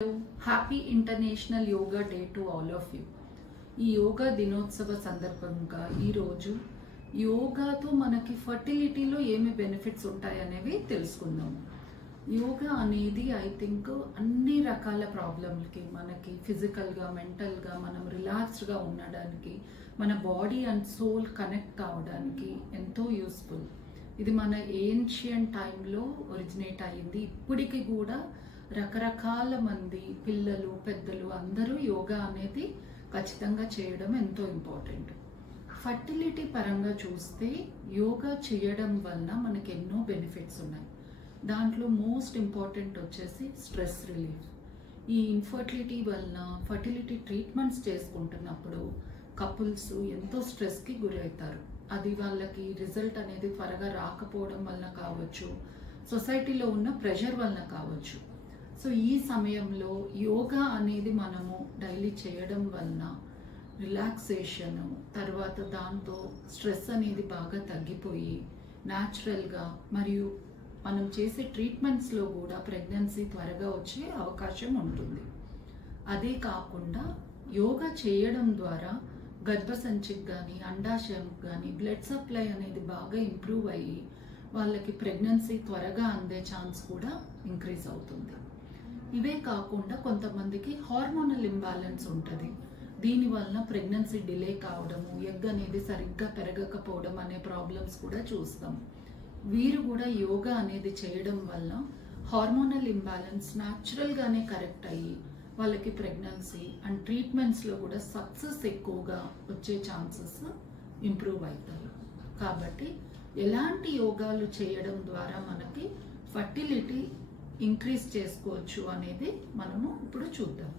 Happy international yoga day to all of you. ఈ యోగా దినోత్సవ సందర్భంగా ఈరోజు యోగాతో మనకి ఫర్టిలిటీలో ఏమి బెనిఫిట్స్ ఉంటాయనేవి తెలుసుకుందాం. యోగా అనేది ఐ థింక్ అన్ని రకాల ప్రాబ్లంలకి, మనకి ఫిజికల్గా మెంటల్గా మనం రిలాక్స్డ్గా ఉండడానికి, మన బాడీ అండ్ సోల్ కనెక్ట్ కావడానికి ఎంతో యూస్ఫుల్. ఇది మన ఏన్షియంట్ టైంలో ఒరిజినేట్ అయ్యింది. ఇప్పటికి కూడా రకరకాల మంది పిల్లలు పెద్దలు అందరూ యోగా అనేది ఖచ్చితంగా చేయడం ఎంతో ఇంపార్టెంట్. ఫర్టిలిటీ పరంగా చూస్తే యోగా చేయడం వల్ల మనకి ఎన్నో బెనిఫిట్స్ ఉన్నాయి. దాంట్లో మోస్ట్ ఇంపార్టెంట్ వచ్చేసి స్ట్రెస్ రిలీఫ్. ఈ ఇన్ఫర్టిలిటీ వల్ల ఫర్టిలిటీ ట్రీట్మెంట్స్ చేసుకుంటున్నప్పుడు కపుల్స్ ఎంతో స్ట్రెస్కి గురవుతారు. అది వాళ్ళకి రిజల్ట్ అనేది త్వరగా రాకపోవడం వల్ల కావచ్చు, సొసైటీలో ఉన్న ప్రెషర్ వల్ల కావచ్చు. సో ఈ సమయంలో యోగా అనేది మనము డైలీ చేయడం వలన రిలాక్సేషను, తర్వాత దాంతో స్ట్రెస్ అనేది బాగా తగ్గిపోయి న్యాచురల్గా, మరియు మనం చేసే ట్రీట్మెంట్స్లో కూడా ప్రెగ్నెన్సీ త్వరగా వచ్చే అవకాశం ఉంటుంది. అదే కాకుండా యోగా చేయడం ద్వారా గర్భసంచికి కానీ అండాశయంకి కానీ బ్లడ్ సప్లై అనేది బాగా ఇంప్రూవ్ అయ్యి వాళ్ళకి ప్రెగ్నెన్సీ త్వరగా అందే ఛాన్స్ కూడా ఇంక్రీజ్ అవుతుంది. ఇవే కాకుండా కొంతమందికి హార్మోనల్ ఇంబ్యాలెన్స్ ఉంటుంది. దీనివల్ల ప్రెగ్నెన్సీ డిలే కావడము, ఎగ్ అనేది సరిగ్గా పెరగకపోవడం అనే ప్రాబ్లమ్స్ కూడా చూస్తాం. వీరు కూడా యోగా అనేది చేయడం వల్ల హార్మోనల్ ఇంబ్యాలెన్స్ న్యాచురల్గానే కరెక్ట్ అయ్యి వాళ్ళకి ప్రెగ్నెన్సీ అండ్ ట్రీట్మెంట్స్లో కూడా సక్సెస్ ఎక్కువగా వచ్చే ఛాన్సెస్ ఇంప్రూవ్ అవుతాయి. కాబట్టి ఎలాంటి యోగాలు చేయడం ద్వారా మనకి ఫర్టిలిటీ ఇంక్రీజ్ చేసుకోవచ్చు అనేది మనము ఇప్పుడు చూద్దాం.